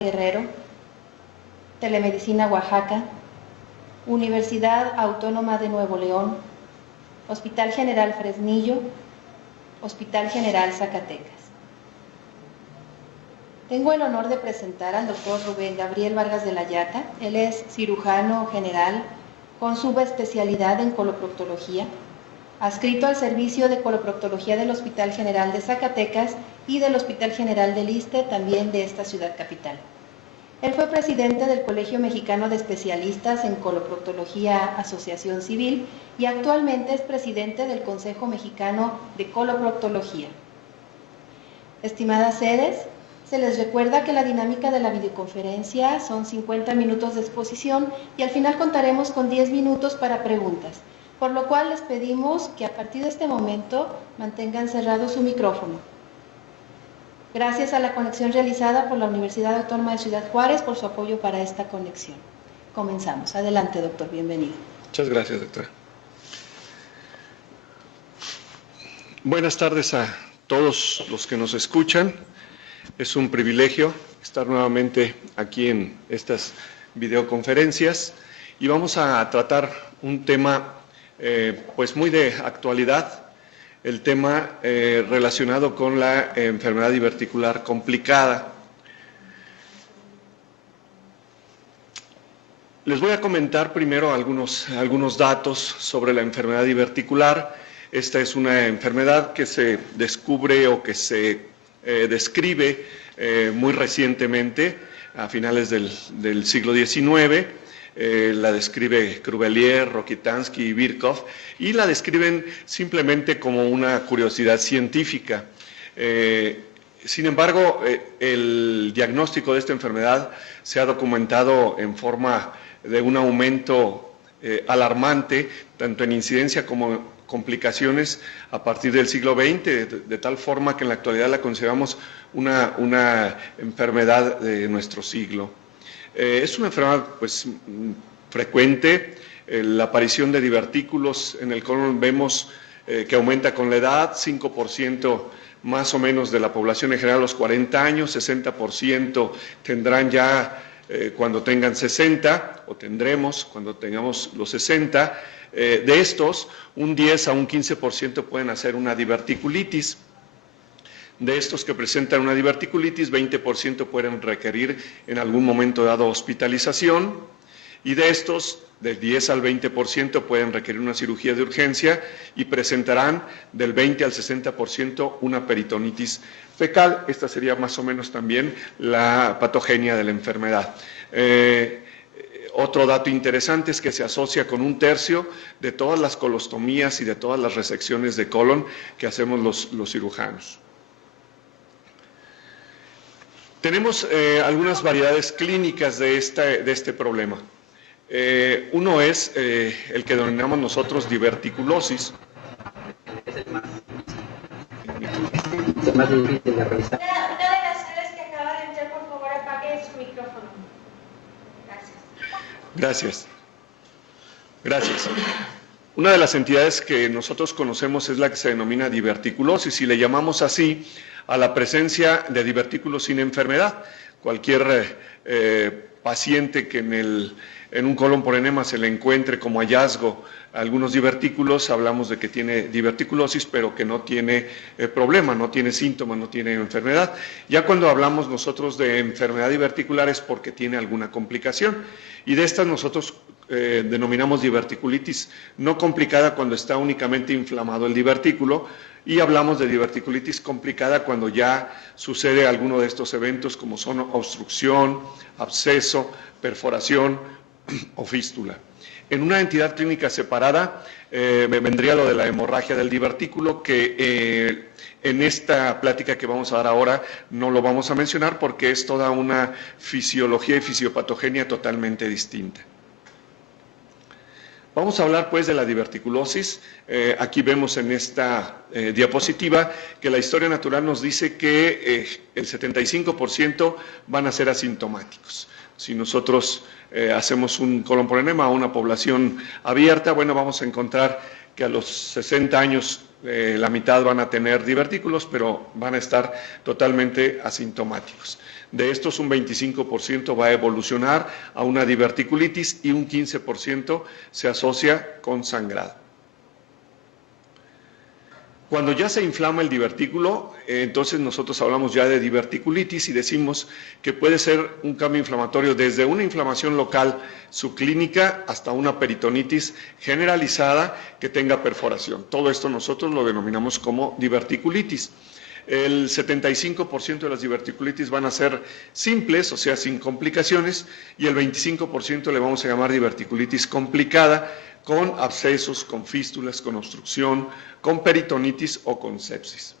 Guerrero, Telemedicina Oaxaca, Universidad Autónoma de Nuevo León, Hospital General Fresnillo, Hospital General Zacatecas. Tengo el honor de presentar al doctor Rubén Gabriel Vargas de la Llata. Él es cirujano general con subespecialidad en coloproctología, adscrito al servicio de coloproctología del Hospital General de Zacatecas y del Hospital General del Iste, también de esta ciudad capital. Él fue presidente del Colegio Mexicano de Especialistas en Coloproctología Asociación Civil y actualmente es presidente del Consejo Mexicano de Coloproctología. Estimadas sedes, se les recuerda que la dinámica de la videoconferencia son 50 minutos de exposición y al final contaremos con 10 minutos para preguntas, por lo cual les pedimos que a partir de este momento mantengan cerrado su micrófono. Gracias a la conexión realizada por la Universidad Autónoma de Ciudad Juárez por su apoyo para esta conexión. Comenzamos. Adelante, doctor. Bienvenido. Muchas gracias, doctora. Buenas tardes a todos los que nos escuchan. Es un privilegio estar nuevamente aquí en estas videoconferencias y vamos a tratar un tema pues muy de actualidad. El tema relacionado con la enfermedad diverticular complicada. Les voy a comentar primero algunos datos sobre la enfermedad diverticular. Esta es una enfermedad que se descubre o que se describe muy recientemente, a finales del siglo XIX. La describe Crubelier, Rokitansky y Virchow, y la describen simplemente como una curiosidad científica. Sin embargo, el diagnóstico de esta enfermedad se ha documentado en forma de un aumento alarmante, tanto en incidencia como complicaciones a partir del siglo XX, de tal forma que en la actualidad la consideramos una enfermedad de nuestro siglo. Es una enfermedad pues, frecuente. La aparición de divertículos en el colon vemos que aumenta con la edad, 5% más o menos de la población en general a los 40 años, 60% tendrán ya cuando tengan 60, o tendremos cuando tengamos los 60. De estos, un 10 a un 15% pueden hacer una diverticulitis. De estos que presentan una diverticulitis, 20% pueden requerir en algún momento dado hospitalización, y de estos, del 10 al 20% pueden requerir una cirugía de urgencia y presentarán del 20 al 60% una peritonitis fecal. Esta sería más o menos también la patogenia de la enfermedad. Otro dato interesante es que se asocia con 1/3 de todas las colostomías y de todas las resecciones de colon que hacemos los cirujanos. Tenemos algunas variedades clínicas de este problema. Uno es el que denominamos nosotros diverticulosis. Es el más difícil de realizar. Una de las sedes que acaba de entrar, por favor, apague su micrófono. Gracias. Gracias. Una de las entidades que nosotros conocemos es la que se denomina diverticulosis y le llamamos así a la presencia de divertículos sin enfermedad. Cualquier paciente que en un colon por enema se le encuentre como hallazgo algunos divertículos, hablamos de que tiene diverticulosis, pero que no tiene problema, no tiene síntomas, no tiene enfermedad. Ya cuando hablamos nosotros de enfermedad diverticular es porque tiene alguna complicación, y de estas nosotros denominamos diverticulitis no complicada cuando está únicamente inflamado el divertículo, y hablamos de diverticulitis complicada cuando ya sucede alguno de estos eventos como son obstrucción, absceso, perforación o fístula. En una entidad clínica separada vendría lo de la hemorragia del divertículo, que en esta plática que vamos a dar ahora no lo vamos a mencionar porque es toda una fisiología y fisiopatogenia totalmente distinta. Vamos a hablar pues de la diverticulosis. Aquí vemos en esta diapositiva que la historia natural nos dice que el 75% van a ser asintomáticos. Si nosotros hacemos un colon por enema a una población abierta, bueno, vamos a encontrar que a los 60 años la mitad van a tener divertículos, pero van a estar totalmente asintomáticos. De estos, un 25% va a evolucionar a una diverticulitis y un 15% se asocia con sangrado. Cuando ya se inflama el divertículo, entonces nosotros hablamos ya de diverticulitis y decimos que puede ser un cambio inflamatorio desde una inflamación local subclínica hasta una peritonitis generalizada que tenga perforación. Todo esto nosotros lo denominamos como diverticulitis. El 75% de las diverticulitis van a ser simples, o sea, sin complicaciones, y el 25% le vamos a llamar diverticulitis complicada, con abscesos, con fístulas, con obstrucción, con peritonitis o con sepsis.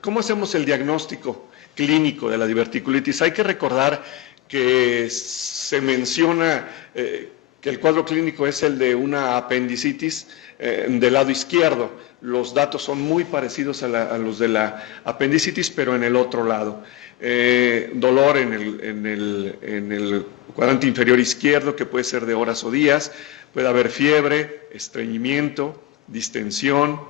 ¿Cómo hacemos el diagnóstico clínico de la diverticulitis? Hay que recordar que se menciona que el cuadro clínico es el de una apendicitis del lado izquierdo. Los datos son muy parecidos a los de la apendicitis, pero en el otro lado. Dolor en el cuadrante inferior izquierdo, que puede ser de horas o días, puede haber fiebre, estreñimiento, distensión,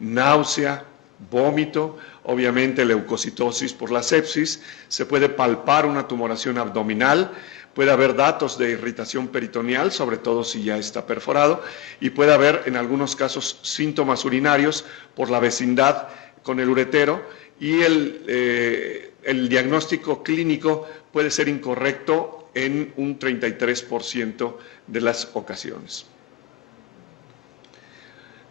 náusea, vómito, obviamente leucocitosis por la sepsis, se puede palpar una tumoración abdominal, puede haber datos de irritación peritoneal, sobre todo si ya está perforado, y puede haber en algunos casos síntomas urinarios por la vecindad con el uretero, y el diagnóstico clínico puede ser incorrecto en un 33% de las ocasiones.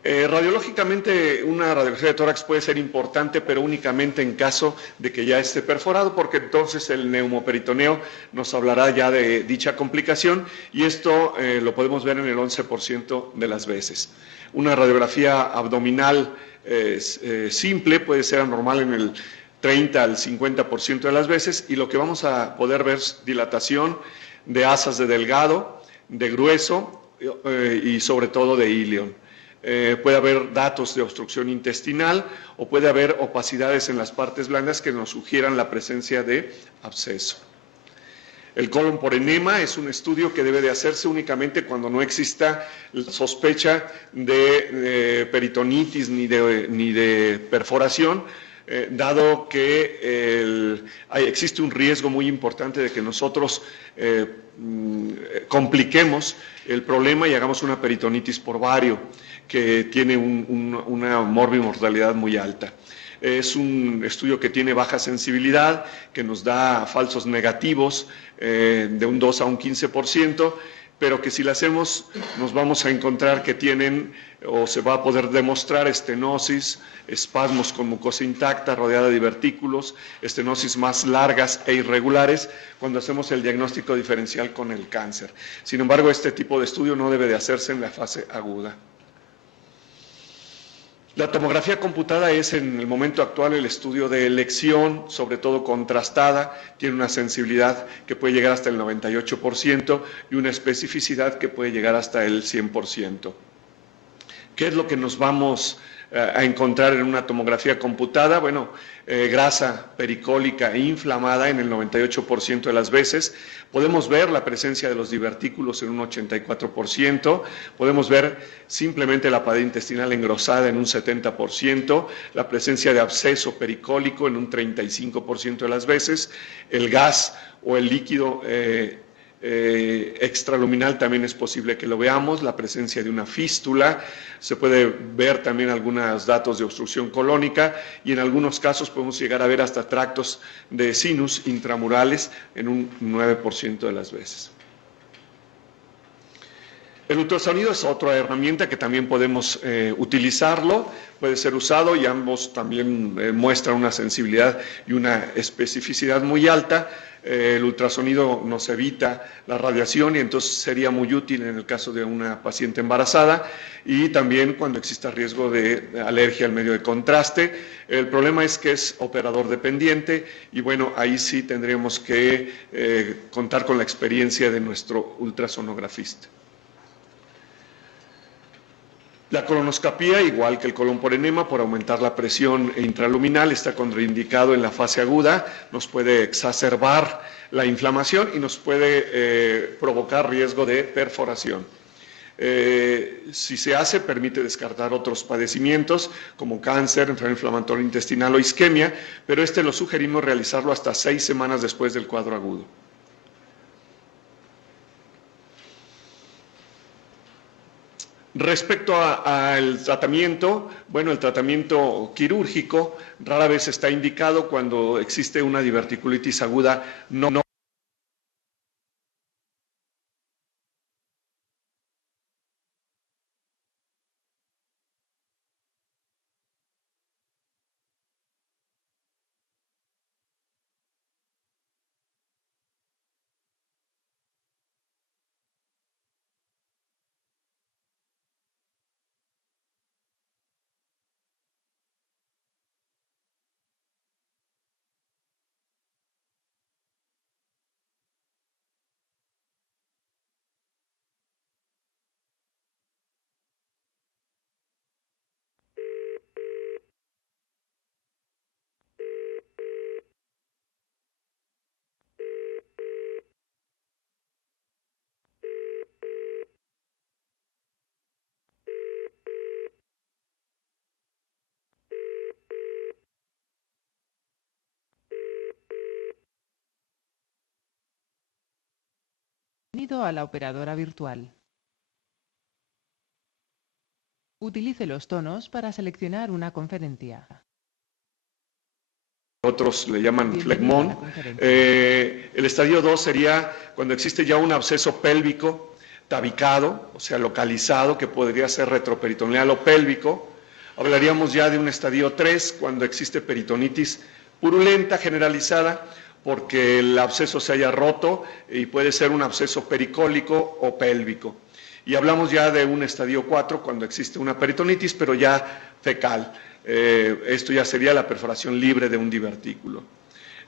Radiológicamente, una radiografía de tórax puede ser importante, pero únicamente en caso de que ya esté perforado, porque entonces el neumoperitoneo nos hablará ya de dicha complicación, y esto lo podemos ver en el 11% de las veces. Una radiografía abdominal simple puede ser anormal en el 30 al 50% de las veces, y lo que vamos a poder ver es dilatación de asas de delgado, de grueso y sobre todo de ilion. Puede haber datos de obstrucción intestinal o puede haber opacidades en las partes blandas que nos sugieran la presencia de absceso. El colon por enema es un estudio que debe de hacerse únicamente cuando no exista sospecha de peritonitis ni de perforación, dado que existe un riesgo muy importante de que nosotros compliquemos el problema y hagamos una peritonitis por vario, que tiene una morbimortalidad muy alta. Es un estudio que tiene baja sensibilidad, que nos da falsos negativos de un 2 a un 15%, pero que si lo hacemos nos vamos a encontrar que tienen o se va a poder demostrar estenosis, espasmos con mucosa intacta rodeada de divertículos, estenosis más largas e irregulares cuando hacemos el diagnóstico diferencial con el cáncer. Sin embargo, este tipo de estudio no debe de hacerse en la fase aguda. La tomografía computada es en el momento actual el estudio de elección, sobre todo contrastada, tiene una sensibilidad que puede llegar hasta el 98% y una especificidad que puede llegar hasta el 100%. ¿Qué es lo que nos vamos a encontrar en una tomografía computada? Bueno, grasa pericólica e inflamada en el 98% de las veces. Podemos ver la presencia de los divertículos en un 84%, podemos ver simplemente la pared intestinal engrosada en un 70%, la presencia de absceso pericólico en un 35% de las veces, el gas o el líquido extraluminal también es posible que lo veamos, la presencia de una fístula, se puede ver también algunos datos de obstrucción colónica y en algunos casos podemos llegar a ver hasta tractos de sinus intramurales en un 9% de las veces. El ultrasonido es otra herramienta que también podemos utilizarlo, puede ser usado y ambos también muestran una sensibilidad y una especificidad muy alta. El ultrasonido nos evita la radiación y entonces sería muy útil en el caso de una paciente embarazada y también cuando exista riesgo de alergia al medio de contraste. El problema es que es operador dependiente y bueno, ahí sí tendríamos que contar con la experiencia de nuestro ultrasonografista. La colonoscopía, igual que el colon por enema, por aumentar la presión intraluminal, está contraindicado en la fase aguda, nos puede exacerbar la inflamación y nos puede provocar riesgo de perforación. Si se hace, permite descartar otros padecimientos como cáncer, enfermedad inflamatoria intestinal o isquemia, pero lo sugerimos realizarlo hasta 6 semanas después del cuadro agudo. Respecto al tratamiento, bueno, el tratamiento quirúrgico rara vez está indicado cuando existe una diverticulitis aguda no Bienvenido a la operadora virtual. Utilice los tonos para seleccionar una conferencia. Otros le llaman flegmón. El estadio 2 sería cuando existe ya un absceso pélvico tabicado, o sea, localizado, que podría ser retroperitoneal o pélvico. Hablaríamos ya de un estadio 3 cuando existe peritonitis purulenta generalizada, porque el absceso se haya roto y puede ser un absceso pericólico o pélvico. Y hablamos ya de un estadio 4 cuando existe una peritonitis, pero ya fecal. Esto ya sería la perforación libre de un divertículo.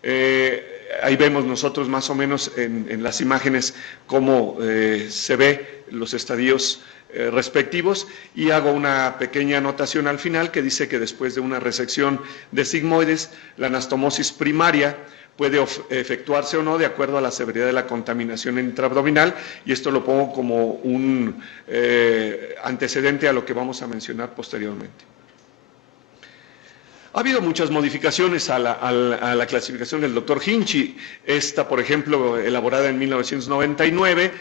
Ahí vemos nosotros más o menos en las imágenes cómo se ve los estadios respectivos, y hago una pequeña anotación al final que dice que después de una resección de sigmoides, la anastomosis primaria puede efectuarse o no de acuerdo a la severidad de la contaminación intraabdominal, y esto lo pongo como un antecedente a lo que vamos a mencionar posteriormente. Ha habido muchas modificaciones a la clasificación del doctor Hinchey. Esta, por ejemplo, elaborada en 1999,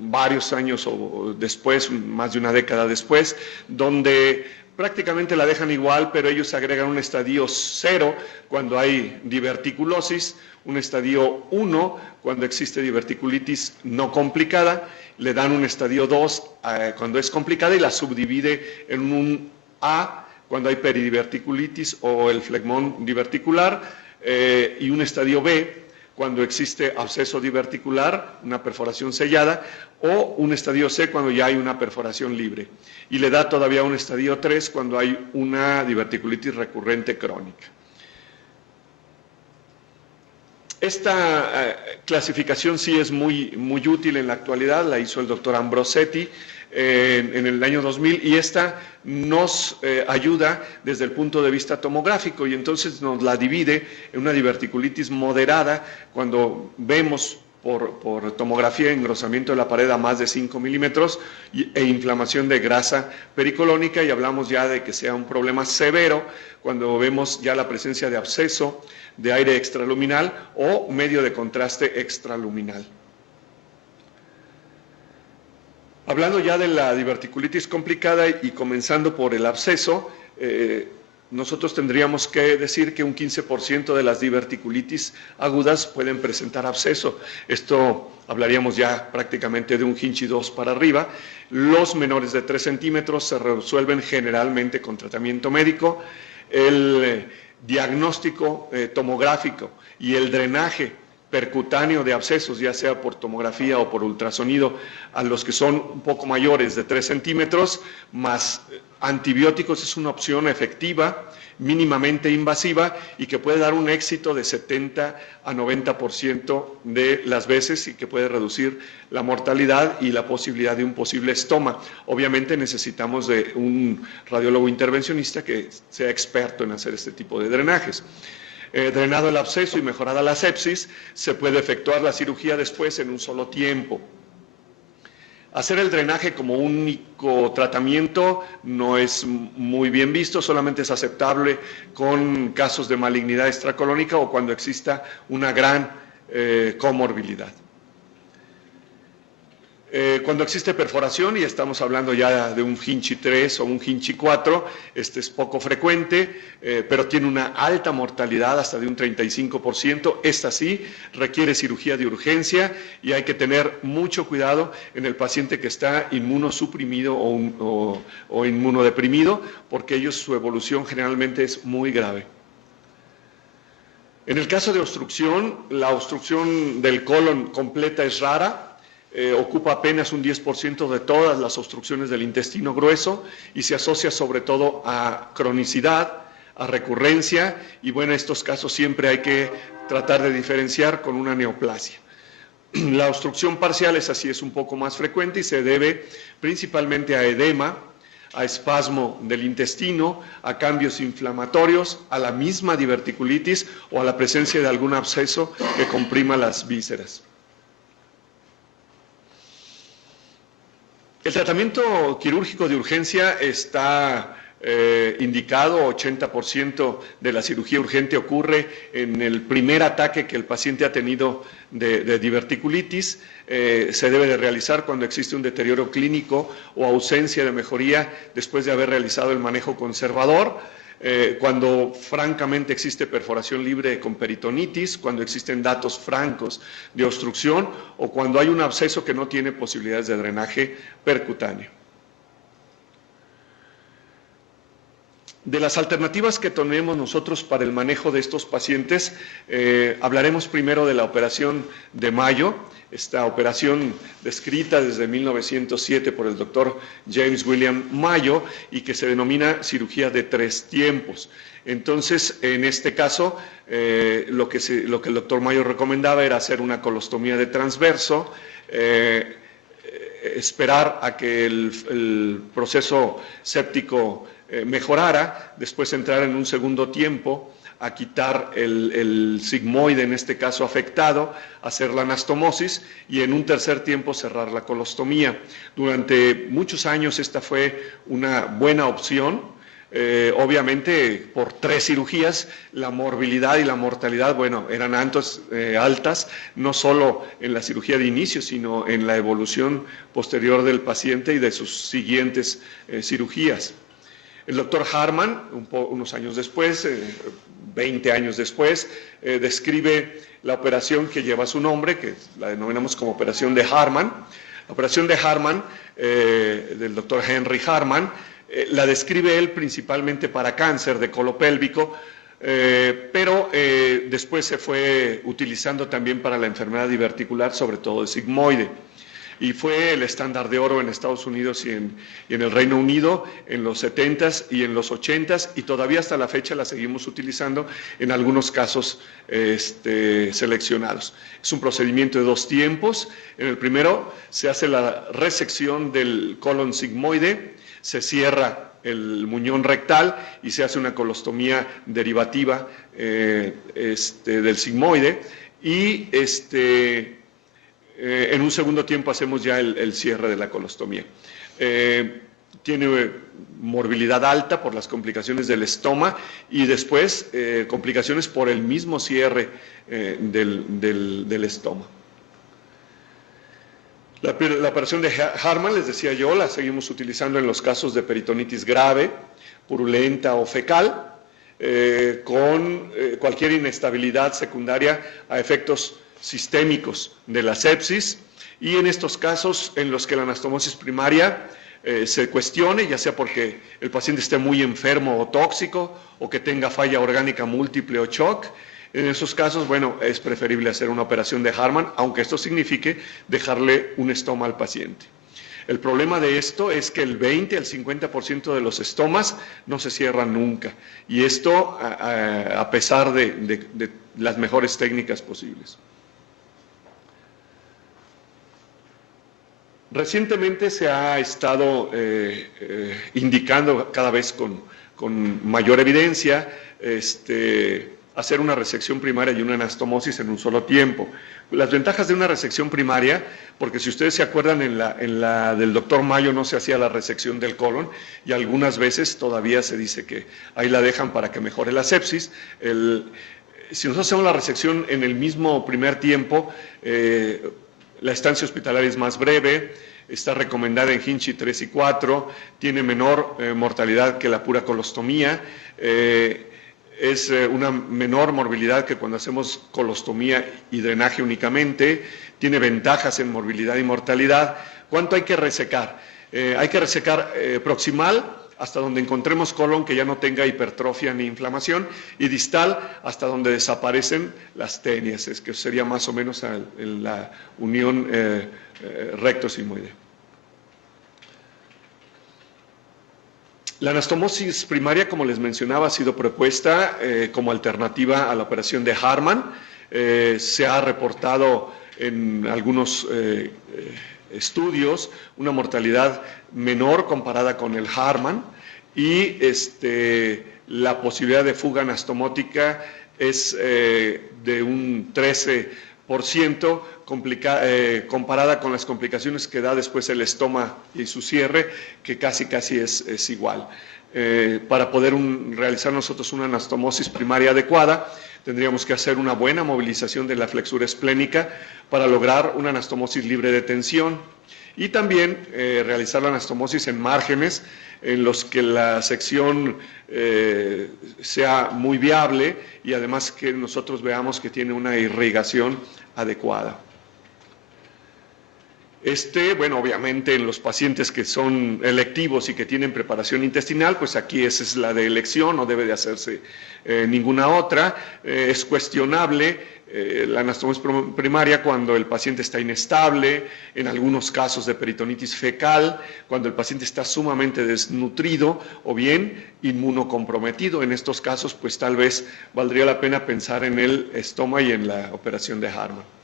varios años después, más de una década después, donde prácticamente la dejan igual, pero ellos agregan un estadio 0 cuando hay diverticulosis, un estadio 1 cuando existe diverticulitis no complicada, le dan un estadio 2 cuando es complicada y la subdivide en un A cuando hay peridiverticulitis o el flegmón diverticular, y un estadio B cuando existe absceso diverticular, una perforación sellada, o un estadio C cuando ya hay una perforación libre. Y le da todavía un estadio 3 cuando hay una diverticulitis recurrente crónica. Esta clasificación sí es muy útil en la actualidad, la hizo el doctor Ambrosetti en el año 2000, y esta nos ayuda desde el punto de vista tomográfico, y entonces nos la divide en una diverticulitis moderada cuando vemos por tomografía engrosamiento de la pared a más de 5 milímetros e inflamación de grasa pericolónica, y hablamos ya de que sea un problema severo cuando vemos ya la presencia de absceso de aire extraluminal o medio de contraste extraluminal. Hablando ya de la diverticulitis complicada y comenzando por el absceso, nosotros tendríamos que decir que un 15% de las diverticulitis agudas pueden presentar absceso. Esto hablaríamos ya prácticamente de un Hinchey 2 para arriba. Los menores de 3 centímetros se resuelven generalmente con tratamiento médico. El diagnóstico tomográfico y el drenaje percutáneo de abscesos, ya sea por tomografía o por ultrasonido, a los que son un poco mayores de 3 centímetros, más antibióticos, es una opción efectiva, mínimamente invasiva y que puede dar un éxito de 70 a 90% de las veces y que puede reducir la mortalidad y la posibilidad de un posible estoma. Obviamente necesitamos de un radiólogo intervencionista que sea experto en hacer este tipo de drenajes. Drenado el absceso y mejorada la sepsis, se puede efectuar la cirugía después en un solo tiempo. Hacer el drenaje como único tratamiento no es muy bien visto, solamente es aceptable con casos de malignidad extracolónica o cuando exista una gran comorbilidad. Cuando existe perforación, y estamos hablando ya de un Hinchi 3 o un Hinchi 4, este es poco frecuente, pero tiene una alta mortalidad, hasta de un 35%. Esta sí requiere cirugía de urgencia y hay que tener mucho cuidado en el paciente que está inmunosuprimido o inmunodeprimido, porque ellos, su evolución generalmente es muy grave. En el caso de obstrucción, la obstrucción del colon completa es rara. Ocupa apenas un 10% de todas las obstrucciones del intestino grueso y se asocia sobre todo a cronicidad, a recurrencia y bueno, en estos casos siempre hay que tratar de diferenciar con una neoplasia. La obstrucción parcial es un poco más frecuente y se debe principalmente a edema, a espasmo del intestino, a cambios inflamatorios, a la misma diverticulitis o a la presencia de algún absceso que comprima las vísceras. El tratamiento quirúrgico de urgencia está indicado, 80% de la cirugía urgente ocurre en el primer ataque que el paciente ha tenido de diverticulitis. Se debe de realizar cuando existe un deterioro clínico o ausencia de mejoría después de haber realizado el manejo conservador. Cuando francamente existe perforación libre con peritonitis, cuando existen datos francos de obstrucción o cuando hay un absceso que no tiene posibilidades de drenaje percutáneo. De las alternativas que tenemos nosotros para el manejo de estos pacientes, hablaremos primero de la operación de Mayo, esta operación descrita desde 1907 por el doctor James William Mayo y que se denomina cirugía de 3 tiempos. Entonces, en este caso, lo que el doctor Mayo recomendaba era hacer una colostomía de transverso, esperar a que el proceso séptico mejorara, después entrar en un segundo tiempo a quitar el sigmoide, en este caso afectado, hacer la anastomosis y en un tercer tiempo cerrar la colostomía. Durante muchos años esta fue una buena opción. Obviamente por 3 cirugías la morbilidad y la mortalidad, bueno, eran altas, no solo en la cirugía de inicio, sino en la evolución posterior del paciente y de sus siguientes cirugías. El doctor Harman, unos años después, 20 años después, describe la operación que lleva su nombre, que la denominamos como operación de Harman. La operación de Harman, del doctor Henry Harman, la describe él principalmente para cáncer de colopélvico, pero después se fue utilizando también para la enfermedad diverticular, sobre todo de sigmoide. Y fue el estándar de oro en Estados Unidos y en el Reino Unido en los 70s y en los 80s y todavía hasta la fecha la seguimos utilizando en algunos casos seleccionados. Es un procedimiento de 2 tiempos. En el primero se hace la resección del colon sigmoide, se cierra el muñón rectal y se hace una colostomía derivativa del sigmoide y en un segundo tiempo hacemos ya el cierre de la colostomía. Tiene morbilidad alta por las complicaciones del estoma y después complicaciones por el mismo cierre del estoma. La operación de Harman, les decía yo, la seguimos utilizando en los casos de peritonitis grave, purulenta o fecal, con cualquier inestabilidad secundaria a efectos sistémicos de la sepsis y en estos casos en los que la anastomosis primaria se cuestione, ya sea porque el paciente esté muy enfermo o tóxico o que tenga falla orgánica múltiple o shock, En esos casos, bueno, es preferible hacer una operación de Hartmann, aunque esto signifique dejarle un estoma al paciente. El problema de esto es que el 20 al 50% de los estomas no se cierran nunca, y esto a pesar de las mejores técnicas posibles. Recientemente se ha estado indicando cada vez con mayor evidencia hacer una resección primaria y una anastomosis en un solo tiempo. Las ventajas de una resección primaria, porque si ustedes se acuerdan, en la del doctor Mayo no se hacía la resección del colon, y algunas veces todavía se dice que ahí la dejan para que mejore la sepsis. Si nosotros hacemos la resección en el mismo primer tiempo, la estancia hospitalaria es más breve, está recomendada en Hinchey 3 y 4, tiene menor mortalidad que la pura colostomía, es una menor morbilidad que cuando hacemos colostomía y drenaje únicamente, tiene ventajas en morbilidad y mortalidad. ¿Cuánto hay que resecar? Hay que resecar proximal hasta donde encontremos colon que ya no tenga hipertrofia ni inflamación, y distal hasta donde desaparecen las tenias, es que sería más o menos en la unión recto-sigmoidea. La anastomosis primaria, como les mencionaba, ha sido propuesta como alternativa a la operación de Hartmann. Se ha reportado en algunos estudios una mortalidad menor comparada con el Hartmann, y la posibilidad de fuga anastomótica es de un 13%, comparada con las complicaciones que da después el estoma y su cierre, que casi es igual. Para poder realizar nosotros una anastomosis primaria adecuada, tendríamos que hacer una buena movilización de la flexura esplénica para lograr una anastomosis libre de tensión, y también realizar la anastomosis en márgenes en los que la sección sea muy viable, y además que nosotros veamos que tiene una irrigación adecuada. Bueno, obviamente en los pacientes que son electivos y que tienen preparación intestinal, pues aquí esa es la de elección, no debe de hacerse ninguna otra. Es cuestionable la anastomosis primaria cuando el paciente está inestable, en algunos casos de peritonitis fecal, cuando el paciente está sumamente desnutrido o bien inmunocomprometido. En estos casos, pues tal vez valdría la pena pensar en el estoma y en la operación de Hartmann.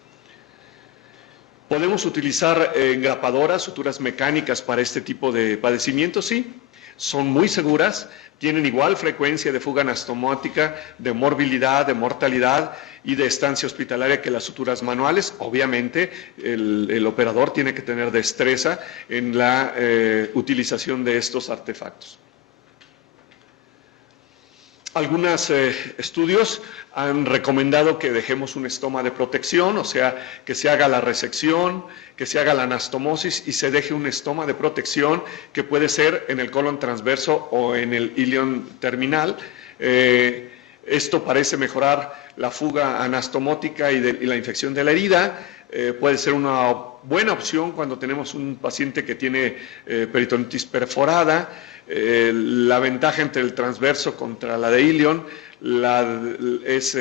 ¿Podemos utilizar engrapadoras, suturas mecánicas para este tipo de padecimientos? Sí, son muy seguras, tienen igual frecuencia de fuga anastomótica, de morbilidad, de mortalidad y de estancia hospitalaria que las suturas manuales. Obviamente, el operador tiene que tener destreza en la utilización de estos artefactos. Algunos estudios han recomendado que dejemos un estoma de protección, o sea, que se haga la resección, que se haga la anastomosis y se deje un estoma de protección que puede ser en el colon transverso o en el ilion terminal. Esto parece mejorar la fuga anastomótica y la infección de la herida. Puede ser una buena opción cuando tenemos un paciente que tiene peritonitis perforada. La ventaja entre el transverso contra la de ilion es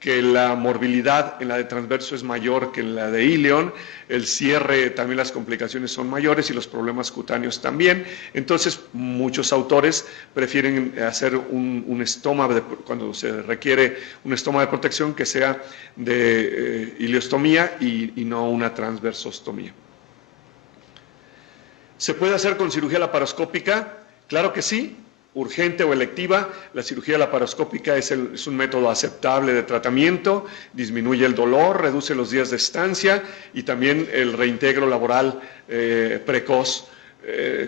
que la morbilidad en la de transverso es mayor que en la de ilion, el cierre también, las complicaciones son mayores y los problemas cutáneos también. Entonces muchos autores prefieren hacer un estoma cuando se requiere un estoma de protección que sea de iliostomía y no una transversostomía. ¿Se puede hacer con cirugía laparoscópica? Claro que sí, urgente o electiva. La cirugía laparoscópica es un método aceptable de tratamiento, disminuye el dolor, reduce los días de estancia y también el reintegro laboral precoz.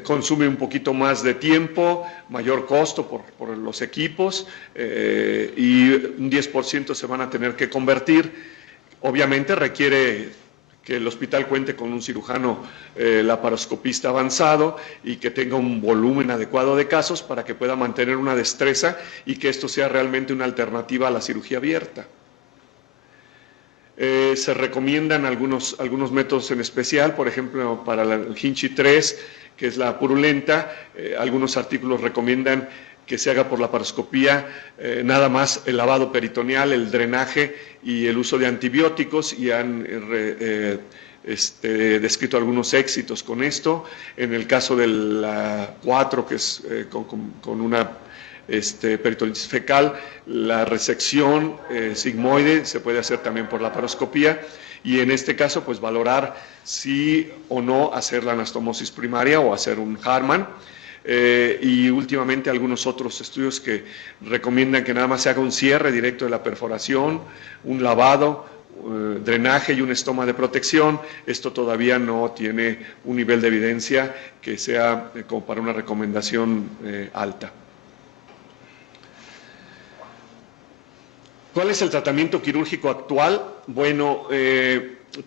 Consume un poquito más de tiempo, mayor costo por los equipos y un 10% se van a tener que convertir. Obviamente requiere que el hospital cuente con un cirujano laparoscopista avanzado y que tenga un volumen adecuado de casos para que pueda mantener una destreza y que esto sea realmente una alternativa a la cirugía abierta. Se recomiendan algunos métodos en especial, por ejemplo, para el Hinchey 3, que es la purulenta. Algunos artículos recomiendan que se haga por laparoscopía nada más el lavado peritoneal, el drenaje y el uso de antibióticos, y han descrito algunos éxitos con esto. En el caso de la 4, que es con una peritonitis fecal, la resección sigmoide se puede hacer también por laparoscopía, y en este caso pues valorar si o no hacer la anastomosis primaria o hacer un Harman. Y últimamente algunos otros estudios que recomiendan que nada más se haga un cierre directo de la perforación, un lavado, drenaje y un estoma de protección. Esto todavía no tiene un nivel de evidencia que sea como para una recomendación alta. ¿Cuál es el tratamiento quirúrgico actual? Bueno,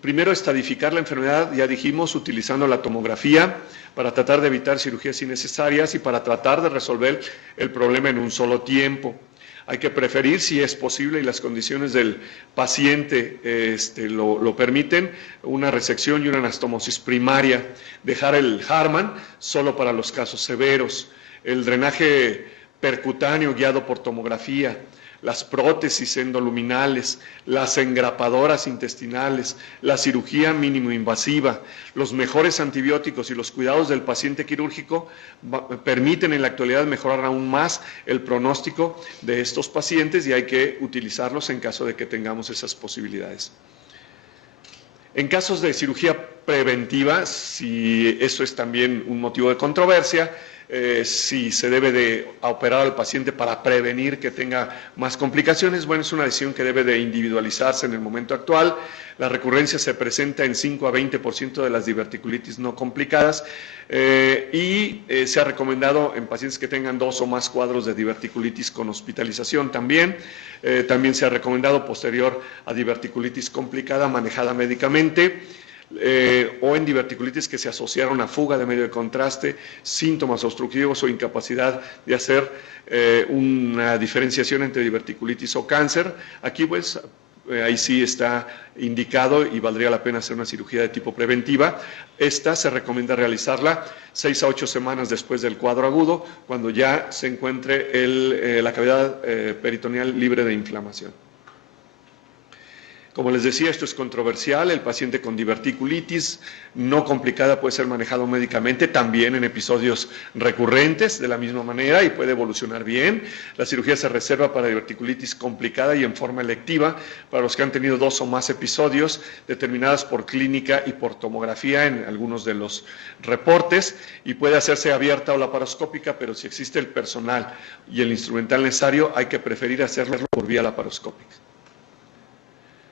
primero estadificar la enfermedad, ya dijimos, utilizando la tomografía para tratar de evitar cirugías innecesarias y para tratar de resolver el problema en un solo tiempo. Hay que preferir, si es posible y las condiciones del paciente lo permiten, una resección y una anastomosis primaria. Dejar el Harman solo para los casos severos. El drenaje percutáneo guiado por tomografía, las prótesis endoluminales, las engrapadoras intestinales, la cirugía mínimo invasiva, los mejores antibióticos y los cuidados del paciente quirúrgico permiten en la actualidad mejorar aún más el pronóstico de estos pacientes, y hay que utilizarlos en caso de que tengamos esas posibilidades. En casos de cirugía preventiva, si eso es también un motivo de controversia, si se debe de operar al paciente para prevenir que tenga más complicaciones, bueno, es una decisión que debe de individualizarse en el momento actual. La recurrencia se presenta en 5 a 20% de las diverticulitis no complicadas, y se ha recomendado en pacientes que tengan 2 o más cuadros de diverticulitis con hospitalización también. También se ha recomendado posterior a diverticulitis complicada manejada médicamente, o en diverticulitis que se asociaron a fuga de medio de contraste, síntomas obstructivos o incapacidad de hacer una diferenciación entre diverticulitis o cáncer. Aquí pues ahí sí está indicado y valdría la pena hacer una cirugía de tipo preventiva. Esta se recomienda realizarla 6 a 8 semanas después del cuadro agudo, cuando ya se encuentre la cavidad peritoneal libre de inflamación. Como les decía, esto es controversial. El paciente con diverticulitis no complicada puede ser manejado médicamente también en episodios recurrentes de la misma manera y puede evolucionar bien. La cirugía se reserva para diverticulitis complicada y en forma electiva para los que han tenido 2 o más episodios determinadas por clínica y por tomografía en algunos de los reportes, y puede hacerse abierta o laparoscópica, pero si existe el personal y el instrumental necesario, hay que preferir hacerlo por vía laparoscópica.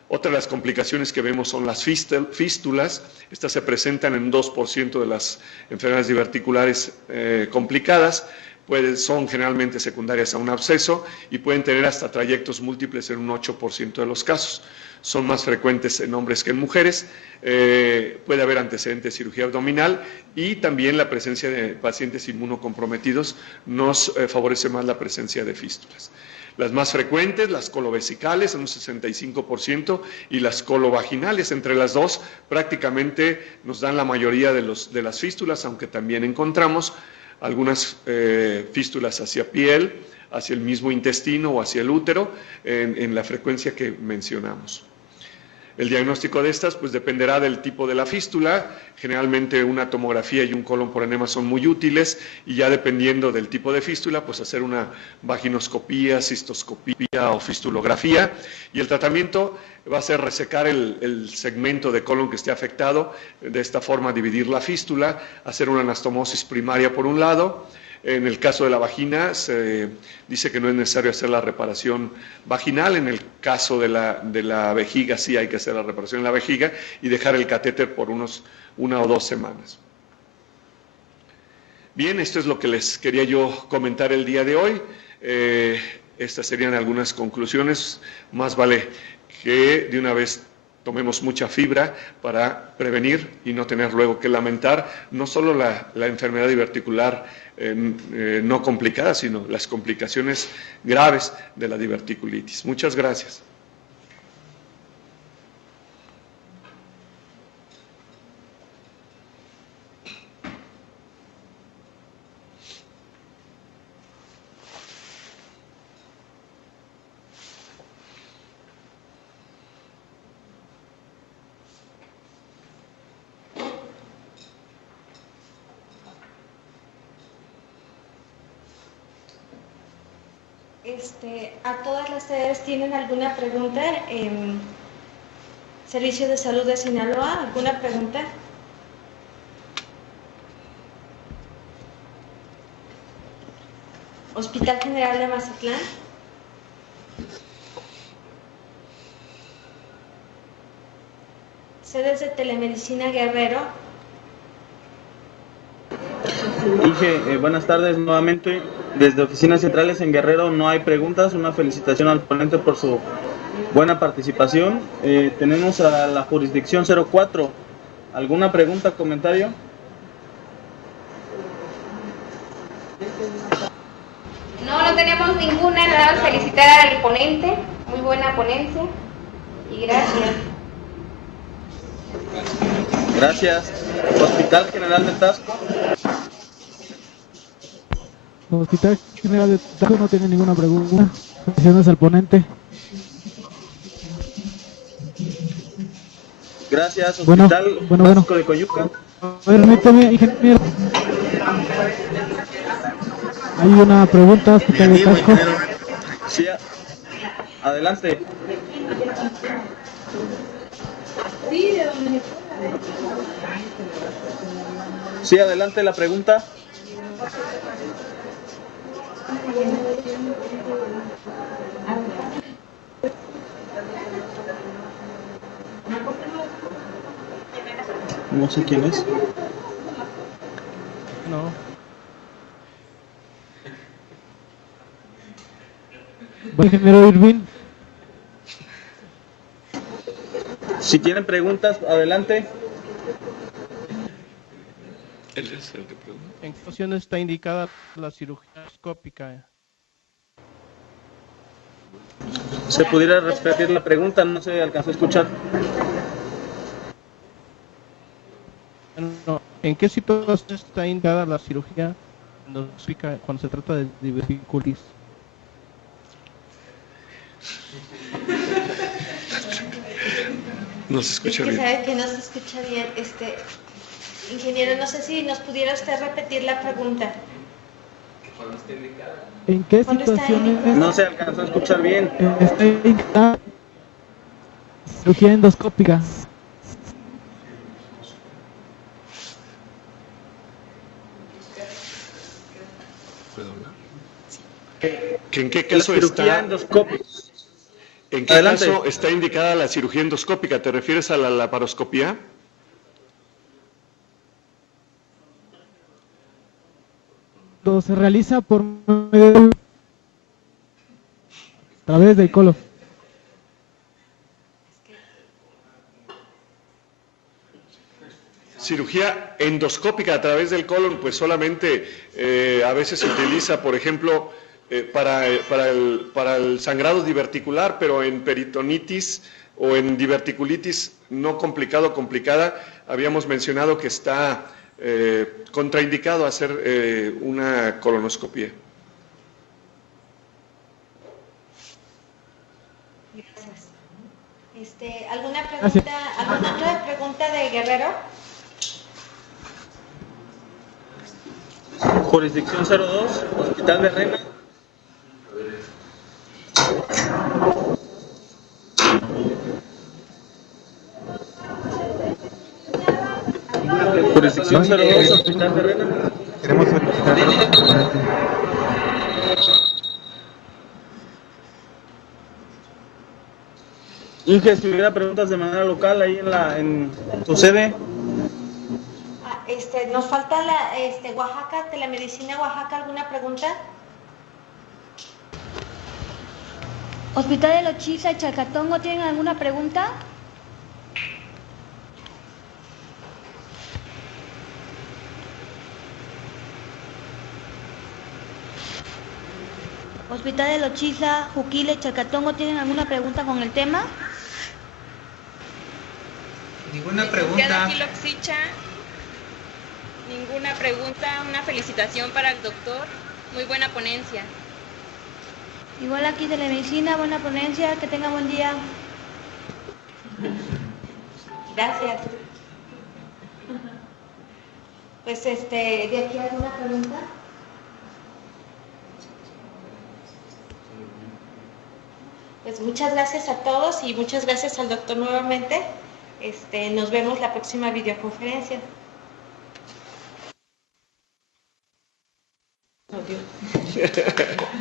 Otra de las complicaciones que vemos son las fístulas. Estas se presentan en un 2% de las enfermedades diverticulares complicadas. Son generalmente secundarias a un absceso y pueden tener hasta trayectos múltiples en un 8% de los casos. Son más frecuentes en hombres que en mujeres. Puede haber antecedentes de cirugía abdominal, y también la presencia de pacientes inmunocomprometidos nos favorece más la presencia de fístulas. Las más frecuentes, las colovesicales en un 65%, y las colovaginales, entre las dos prácticamente nos dan la mayoría de las fístulas, aunque también encontramos algunas fístulas hacia piel, hacia el mismo intestino o hacia el útero en la frecuencia que mencionamos. El diagnóstico de estas pues dependerá del tipo de la fístula. Generalmente una tomografía y un colon por enema son muy útiles, y ya dependiendo del tipo de fístula pues hacer una vaginoscopía, cistoscopía o fistulografía, y el tratamiento va a ser resecar el segmento de colon que esté afectado, de esta forma dividir la fístula, hacer una anastomosis primaria por un lado. En el caso de la vagina se dice que no es necesario hacer la reparación vaginal. En el caso de la vejiga sí hay que hacer la reparación en la vejiga y dejar el catéter por 1 o 2 semanas. Bien, esto es lo que les quería yo comentar el día de hoy. Estas serían algunas conclusiones. Más vale que de una vez tomemos mucha fibra para prevenir y no tener luego que lamentar no solo la enfermedad diverticular no complicada, sino las complicaciones graves de la diverticulitis. Muchas gracias. ¿A todas las sedes tienen alguna pregunta? Servicio de Salud de Sinaloa, ¿alguna pregunta? Hospital General de Mazatlán. Sedes de Telemedicina Guerrero. Dije, buenas tardes nuevamente. Desde Oficinas Centrales en Guerrero no hay preguntas. Una felicitación al ponente por su buena participación. Tenemos a la jurisdicción 04. ¿Alguna pregunta, comentario? No tenemos ninguna, nada más felicitar al ponente, muy buena ponencia y gracias. Gracias. Hospital General de Tasco. Hospital General de Tasco no tiene ninguna pregunta. Gracias al ponente. Gracias. Hospital Básico de Coyuca. Permíteme, ingeniero. Hay una pregunta, Hospital de Tasco. Sí, adelante. Sí, adelante la pregunta. No sé quién es. No. Ingeniero Irving. Si tienen preguntas, adelante. Él es el que pregunta. ¿En qué ocasión está indicada la cirugía endoscópica? ¿Se pudiera repetir la pregunta? No se alcanzó a escuchar. No, ¿en qué situación está indicada la cirugía endoscópica cuando se trata de diverticulitis? No se escucha bien. Sabe que no se escucha bien. Ingeniero, no sé si nos pudiera usted repetir la pregunta. ¿En qué situaciones no se alcanzó a escuchar bien? Está indicada cirugía endoscópica? ¿Puedo hablar? ¿En qué caso está? ¿En qué caso está indicada la cirugía endoscópica? ¿Te refieres a la laparoscopía? Se realiza por medio a través del colon. Cirugía endoscópica a través del colon, pues solamente a veces se utiliza, por ejemplo, para el sangrado diverticular, pero en peritonitis o en diverticulitis no complicada, habíamos mencionado que está contraindicado hacer una colonoscopia. Gracias. ¿Alguna pregunta, alguna otra pregunta de Guerrero? Jurisdicción 02, Hospital de Rena. Jurisdicción 02, Hospital de Rena. Queremos solicitar Inge, si hubiera preguntas de manera local ahí en tu sede. Nos falta Oaxaca, Telemedicina Oaxaca, ¿alguna pregunta? Hospital de Lochiza y Chalcatongo, ¿tienen alguna pregunta? Hospital de Lochiza, Juquila y Chalcatongo, ¿tienen alguna pregunta con el tema? Ninguna pregunta. Ninguna pregunta, una felicitación para el doctor, muy buena ponencia. Igual aquí Telemedicina, buena ponencia, que tenga buen día. Gracias. Pues ¿de aquí alguna pregunta? Pues muchas gracias a todos y muchas gracias al doctor nuevamente. Nos vemos la próxima videoconferencia. Adiós.